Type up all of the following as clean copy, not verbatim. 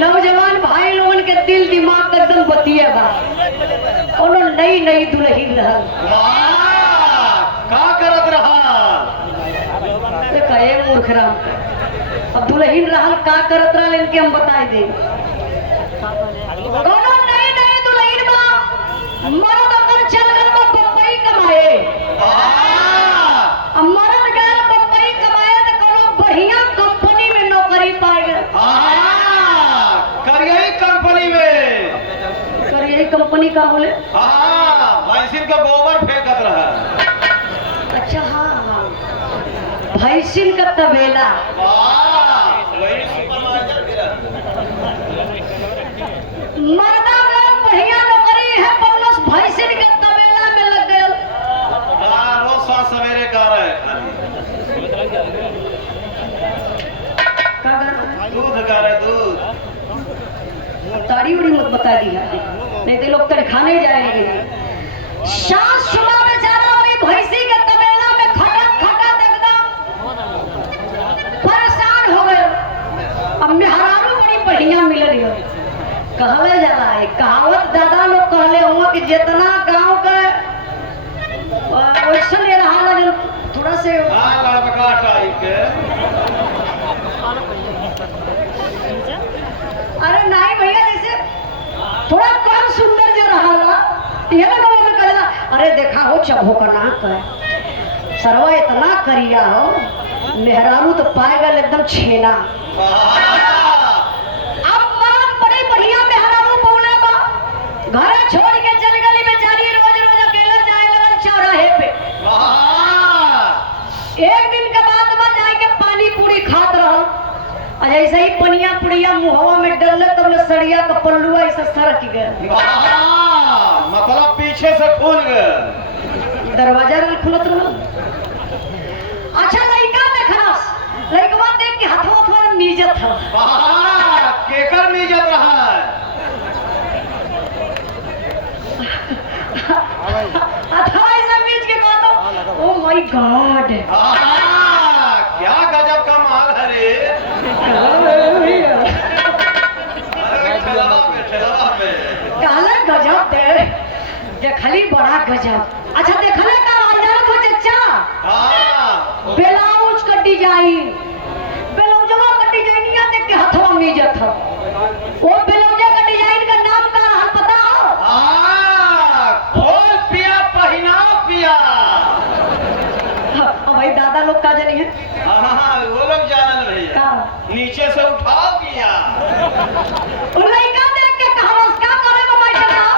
नौजवान भाई लोगन के दिल दिमाग एकदम बतिया बा। कोनो नई नई दुल्हन रहल का करत रहा कहे मूर्खराम अब दुल्हन रहल का करत रहल इनके हम बताए दे। कोनो नई नई दुल्हन बा मर्द अगर चल गल बा बम्बई कमाए मर्द गल बम्बई कमाए तो कोनो बढ़िया कंपनी में नौकरी पाए कंपनी का बोले भैंसिन का गोबर फेंकत रहा। अच्छा हाँ हाँ भैंसिन का तबेला मर्दा लोग बढ़िया नौकरी है बोनस भैंसिन के तबेला में लग गए। रोज सवेरे गा रहे दूध गा रहे दूध ताड़ी उड़ी मत बता दी नहीं तो लोग तेरे खाने जाएंगे। शाम सुबह बेचारा वही भैंसी के तबेला में खटक खटक एकदम परेशान हो गए। अब मेहरारू बड़ी बढ़िया मिल रही है कहले जाला है कहावत दादा लोग कहले हुआ कि जितना गांव का वैसा ले रहा है थोड़ा से अरे नहीं भैया जैसे थोड़ा कम सुंदर जो रहा ये ना में करेगा। अरे देखा हो चबो का नाक है सरवा इतना करिया हो मेहरारू तो पाएगा एकदम छेना। अब मर्द बड़ी बढ़िया मेहरारू पौना बा घर छोड़ के चल गली बेचारी रोज रोज अकेला जाए लगल चौराहे पे। एक दिन के बाद जाए के पानी पूरी खात रहा ऐसे ही पनिया पुड़िया मुहवा में डरले तब सड़िया का पल्लुआ ऐसा सरक गया मतलब पीछे से खुल गया दरवाजा खुलत रहा। अच्छा लड़का देखलस लड़कवा देख के हाथों पर नीजत था केकर नीजत रहा अथवा ऐसा बीच के कहा तो ओ माय गॉड क्या गजब का माल है रे काला गजब दे देखली बड़ा गजब। अच्छा देखले का अंजान को चच्चा ब्लाउज का डिजाइन ब्लाउजवा का डिजाइनिया देख के हाथवा मीजत था वो ब्लाउज का डिजाइन का नाम का रहल पता हो खोल पिया पहनाओ पिया भाई दादा लोग का जानी है वो लोग जानल भैया नीचे से उठाओ पिया लड़का देख के कहलस क्या करे मामा चला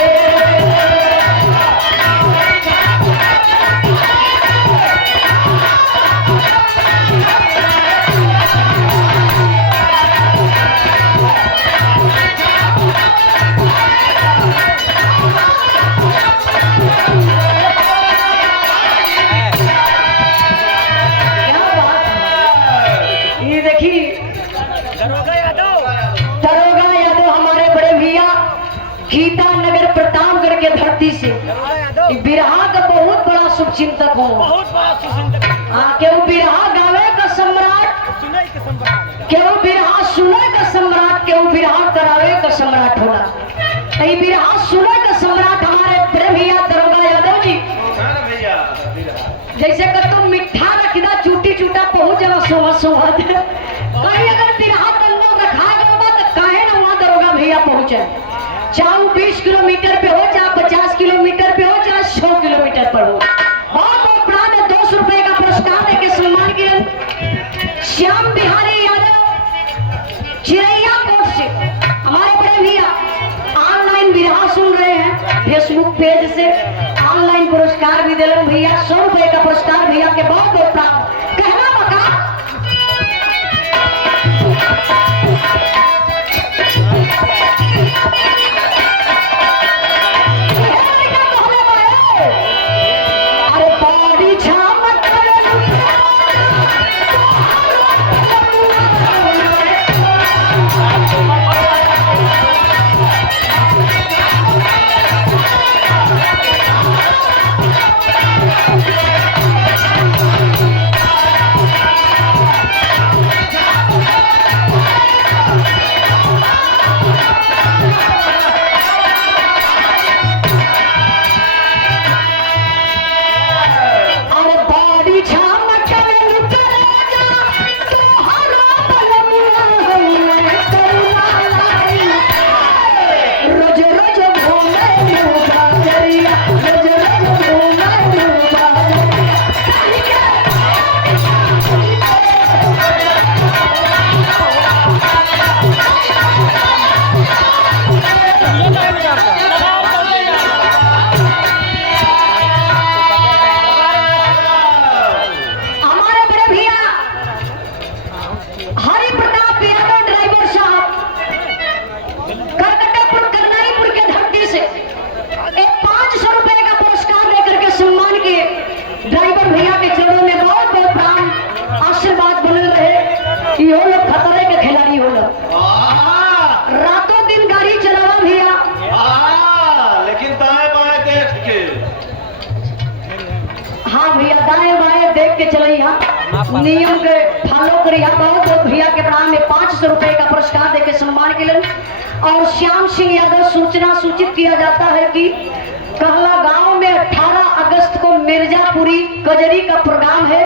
Yeah. गीता नगर प्रतापगढ़ के धरती से बिरहा का बहुत बड़ा शुभचिंतक हो। केहू बिरहा गावे का सम्राट, केहू बिरहा सुने का सम्राट, केहू बिरहा करावे का सम्राट होला। ई बिरहा सुने का सम्राट हमारे प्रिय भैया दरोगा यादव जी। जैसे कि तुम मिठा रखदा चूटी चूटा पहुंच जाओ सोहा सोहा कहीं अगर बिरहा तन्नो रखा गया तो काहे ना वहां दरोगा भैया पहुंचे। चाहे 20 किलोमीटर पे हो, चाहे 50 किलोमीटर पे हो, चाहे 100 किलोमीटर पर हो। बहुत प्राण में 200 रुपए का पुरस्कार देके सम्मान किया श्याम बिहारी यादव चिरैया कोट से। हमारे बड़े भैया ऑनलाइन बिरहा सुन रहे हैं फेसबुक पेज से, ऑनलाइन पुरस्कार भी दे रहे भैया। 100 रुपए का पुरस्कार भैया के बहुत बहुत प्राण। कहना बका नियम के फॉलो करिए। बहुत बहुत भैया के प्रणाम में 500 रुपए का पुरस्कार देके सम्मान के लिए। और श्याम सिंह यादव सूचना सूचित किया जाता है कि कहला गांव में 18 अगस्त को मिर्जापुरी कजरी का प्रोग्राम है।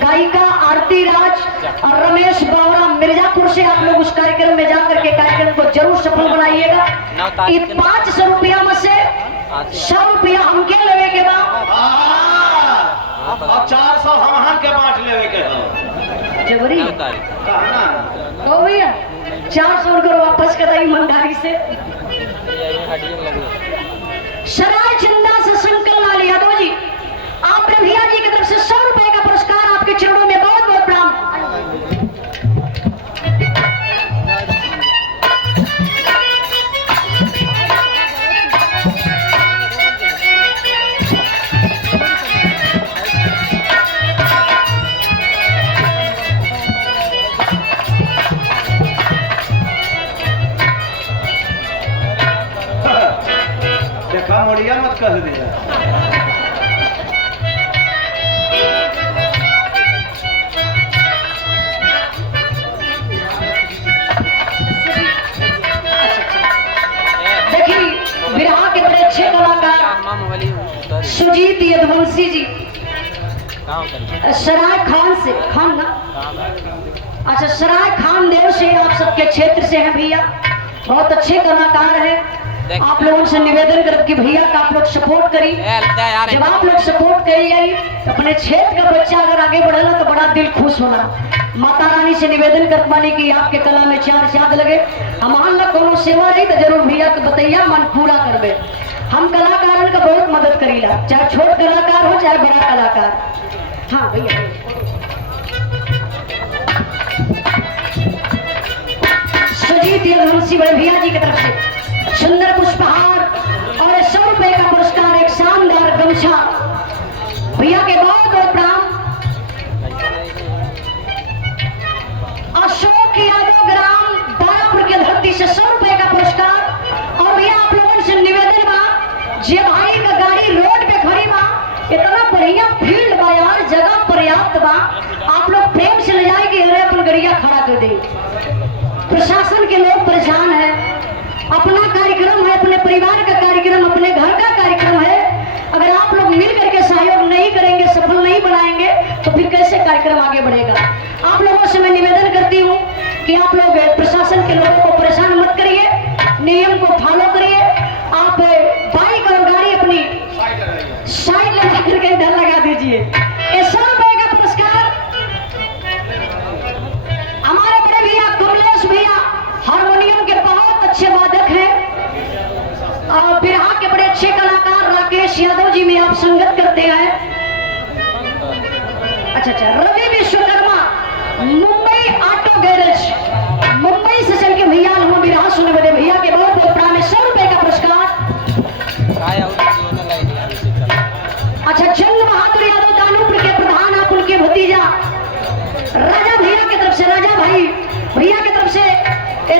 गायिका आरती राज और रमेश बावरा मिर्जापुर से आप लोग उस कार्यक्रम में जाकर के कार्यक्रम को जरूर सफल बनाइएगा। इन 500 रुपया में से 100 रुपया हमके लेवे के बाद अब 400 हम के बांट लेवे के जबरी कहना भैया 400 रुपये वापस कराई ईमानदारी से। सराय चंदा से शंकर लाल यादव जी, आप भैया जी की तरफ से 100 रुपए का पुरस्कार आपके चरणों में बहुत बहुत प्रणाम। देखा मोड़िया मत कह दिया। देखिए बिरहा के बड़े अच्छे कलाकार सुजीत यदुवंशी जी सराय खान से, खान ना, अच्छा सराय खान देव से आप सबके क्षेत्र से हैं भैया। बहुत अच्छे कलाकार हैं। आप लोगों से निवेदन कर कि भैया का आप लोग सपोर्ट करिए। जब आप लोग सपोर्ट करिए तो अपने क्षेत्र का बच्चा अगर आगे बढ़ेगा तो बड़ा दिल खुश होना। माता रानी से निवेदन कर पाने की आपके कला में चार चांद लगे। हमारे लग कोनो सेवा रही तो जरूर भैया के बताइया मन पूरा करबे। हम कलाकारन का बहुत मदद करीला, चाहे छोट कलाकार हो चाहे बड़ा कलाकार। हाँ भैया सुजीत यदुवंशी बड़े भैया जी की तरफ से सुंदर पुष्पहार और 100 रुपए का पुरस्कार, एक शानदार गमछा भैया के बहुत बहुत प्रणाम। अशोक यादव ग्राम दारापुर के धरती से 100 रुपए का पुरस्कार। और भैया आप लोगों जे भाई का गाड़ी रोड पे खड़ी बा, इतना बढ़िया फील्ड बा यार, जगह पर्याप्त बा, आप लोग प्रेम से ले जाएंगे, अरे अपन गड़िया खड़ा कर दे। प्रशासन के लोग परेशान है, अपना कार्यक्रम है, अपने परिवार का कार्यक्रम, अपने घर का कार्यक्रम है, अगर आप लोग मिल करके सहयोग नहीं करेंगे, सफल नहीं बनाएंगे, तो फिर कैसे कार्यक्रम आगे बढ़ेगा। आप लोगों से मैं निवेदन करती हूँ कि आप लोग प्रशासन के लोगों को परेशान मत करिए, नियम को फॉलो करिए। आप बाइक और गाड़ी अपनी साइड लगा करके इधर लगा दीजिए। 100 रुपए का पुरस्कार हमारे बड़े भैया कमलेश भैया, हारमोनियम के बहुत अच्छे वादक हैं, और बिरहा के बड़े अच्छे कलाकार राकेश यादव जी में आप संगत करते हैं। अच्छा, रवि विश्वकर्मा, मुंबई ऑटो गैरेज, मुंबई से चल के भैया हम बिरहा सुने बड़े भैया के बहुत बहुत प्रणाम। 100 रुपए का पुरस्कार। अच्छा, चंद्र बहादुर यादव दानूपुर के प्रधान, आप उनके भतीजा राजा भैया की तरफ से, राजा भाई भैया की तरफ से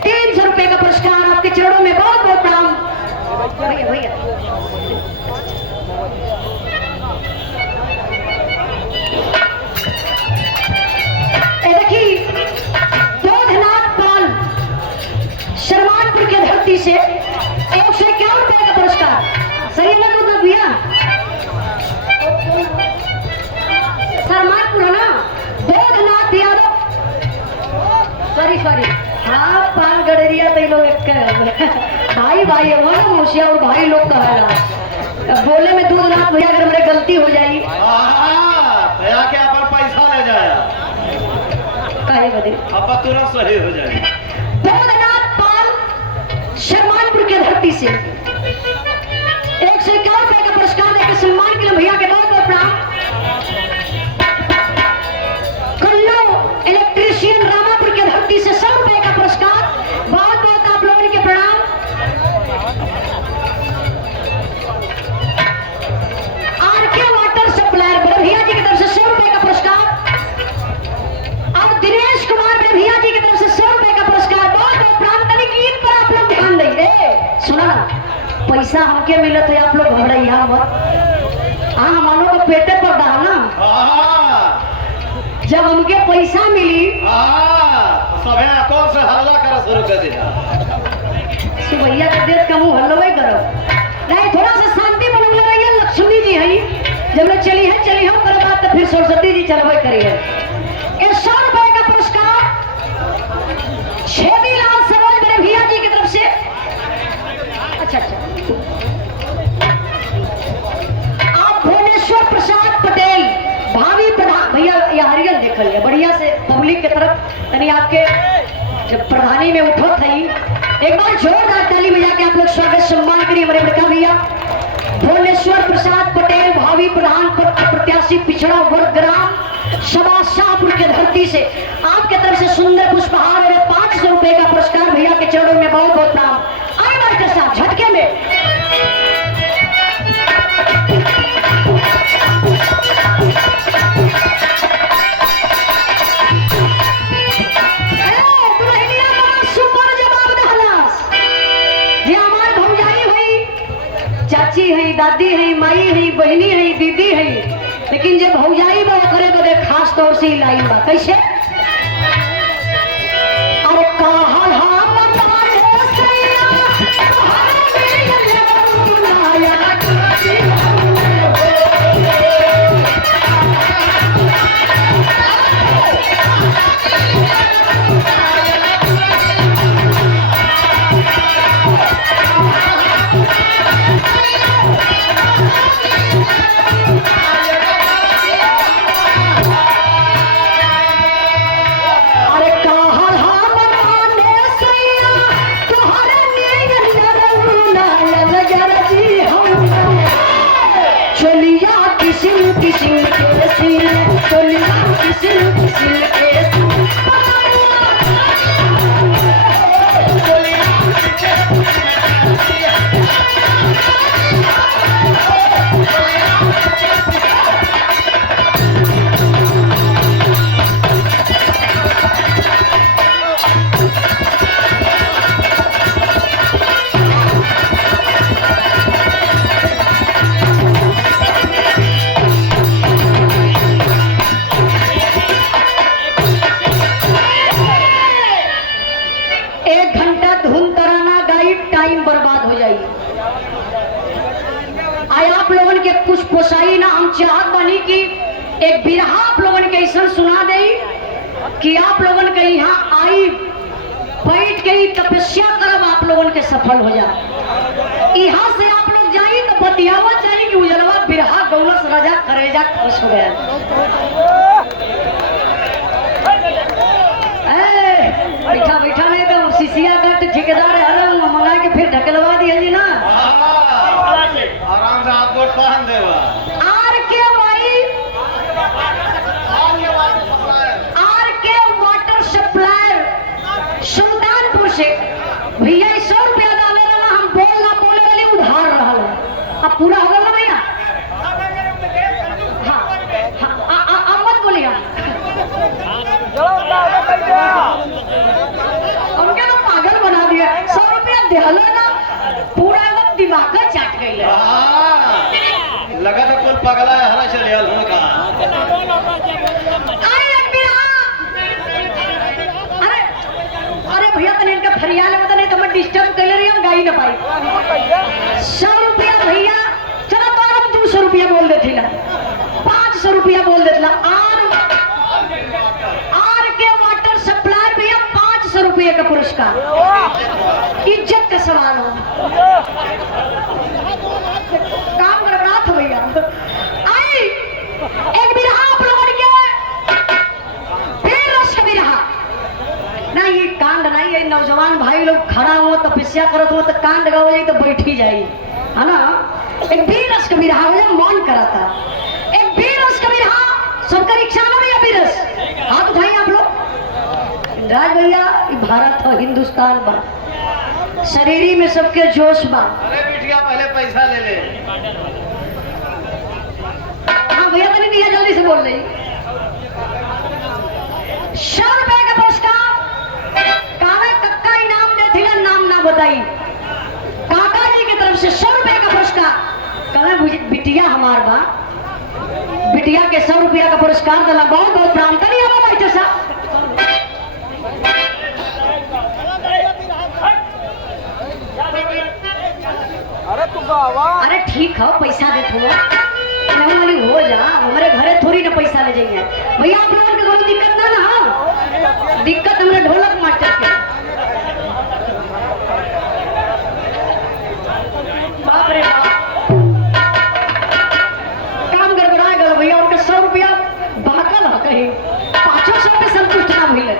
300 रुपए का पुरस्कार। आपके चरणों में बहुत बहुत प्रणाम भैया। देखिए, बोधनाथ पाल शर्मानपुर की धरती से 151 रुपए का पुरस्कार। सही है ना भैया? शर्मानपुर है ना? बोधनाथ यादव, सॉरी हाँ, पाल गडरिया तो लोग भाई भाई है वो ना, मुशिया और भाई लोग कहा बोले में दूधनाथ भैया, अगर मेरी गलती हो जाएगी भैया के अपन पैसा ले जाया काहे बदे, अब तुरंत सही हो जाए। बोधनाथ पाल शर्मानपुर की धरती से 151 रुपए का पुरस्कार देकर सम्मान के लिए भैया के बहुत बहुत प्रणाम। कल्लू इलेक्ट्रीशियन रामापुर की धरती से 100 रुपए का पुरस्कार। बहुत बहुत आप लोगों के प्रणाम। आरके वाटर सप्लायर बड़े भैया जी की तरफ से 100 रुपए का पुरस्कार, और दिनेश कुमार बड़े भैया जी की तरफ से 100 रुपए का पुरस्कार। बहुत बहुत प्रणाम। तनिक इन पर आप लोग ध्यान देंगे। सुना ना, पैसा हमके मिलत है, आप लोग घबराइया मत। हाँ, मानो को पेटे पर डालना, जब हमके पैसा मिली सबे अकाउंट से हल्ला करा शुरू कर दिया। सुबैया के देख के मुंह हल्लवे करो, नहीं थोड़ा सा शांति बनल रहिए। लक्ष्मी जी है, जब लोग चली हम करे बात, तो फिर सरस्वती जी चलवे करिए। 100 रुपए का पुरस्कार छेदीलाल सरोज मेरे भैया जी की तरफ से। अच्छा, आप भुवनेश्वर प्रसाद पटेल, भावी प्रधान भैया, ये हरियल देख लिया बढ़िया से पब्लिक की तरफ, यानी आपके जब प्रधानी में उठो थी, एक बार जोरदार ताली बजा के आप लोग स्वागत सम्मान करिए मेरे बड़का भैया। भुवनेश्वर प्रसाद पटेल, भावी प्रधान प्रत्याशी, पिछड़ा वर्ग ग्राम सभा शाहपुर की धरती से आपके तरफ से सुंदर पुष्पहार और 500 रुपए का पुरस्कार। भैया के चरणों में बहुत बहुत प्रणाम। आए बार साहब झटके में चाची है, दादी है, माई है, बहनी है, दीदी है, लेकिन जब भौजाई बा करे बदे खास तौर से लाइन बा। कैसे? अरे कहा बर्बाद हो जाई। आय आप लोगन के कुछ पोसाई ना, हम चाहत बनी कि एक बिरहा आप लोगन के ऐसा सुना दे कि आप लोगन के यहाँ आई बैठ के ही तपस्या करब, आप लोगन के सफल हो जाए। यहाँ से आप लोग जाई तो बतियावा चाहिए कि उजलवा बिरहा गौलस राजा करेजा खुश हो गया। बैठा बैठा नहीं तो शिशिया का ठेकेदार है मंगा के फिर ढकलवा दिया जी ना। आराम से आप वोट पहन देगा। आर के वाटर सप्लायर सुल्तानपुर से भैया 100 रुपया डाले रहा, हम बोल ना बोले वाली उधार रहा है। अब पूरा हो गया भैया। हाँ मत बोलिए, उनके तो पागल बना दिया। 100 रुपया दिहलो ना, पूरा एकदम दिमाग चाट गई है। लगा था कुल पगला है हरा चले उनका। अरे भैया तने इनका फरियाल में नहीं तो मैं डिस्टर्ब कर रही हूँ, गाई ना पाई। 100 रुपया भैया, चलो तो आप 200 रुपया बोल देते ला, 500 रुपया बोल देते ला। आर के वाटर सप्लाई भैया 500 रुपये का पुरस्कार, इज्जत का सवाल हो। काम बर्बाद हो भैया। आई एक बिरहा आप लोगों के फिर रस का बिरहा ना, ये कांड नहीं है। नौजवान भाई लोग खड़ा हो तपस्या करत हो तो कांड गाओ तो बैठ ही जाई है ना। एक बीरस का बिरहा हो, मन कराता एक बीरस का बिरहा। सबका इच्छा ना भैया बीरस, हाथ उठाइए आप लोग। राज भैया भारत हो, हिंदुस्तान बा, शरीरी में सबके जोश बा। अरे बिटिया पहले पैसा ले ले। हाँ भैया तो नहीं दिया, जल्दी से बोल रही। 100 रुपए का पुरस्कार कावे कक्का इनाम देती है, नाम ना बताई। काका जी की तरफ से 100 रुपए का पुरस्कार। कल बिटिया हमार बा, बिटिया के 100 रुपया का पुरस्कार दिला। बहुत बहुत प्रणाम करिए हम बैठे साहब। अरे ठीक है, पैसा दे थो हो जा, हमारे घरे थोड़ी ना पैसा ले जाइए भैया। आप लोगों को कोई दिक्कत ना ना, दिक्कत हमारे ढोलक मास्टर के। बाप रे बाप, काम गड़बड़ा गया भैया। उनके 100 रुपया बहकल है, कहीं 500 पे संतुष्ट ना मिले।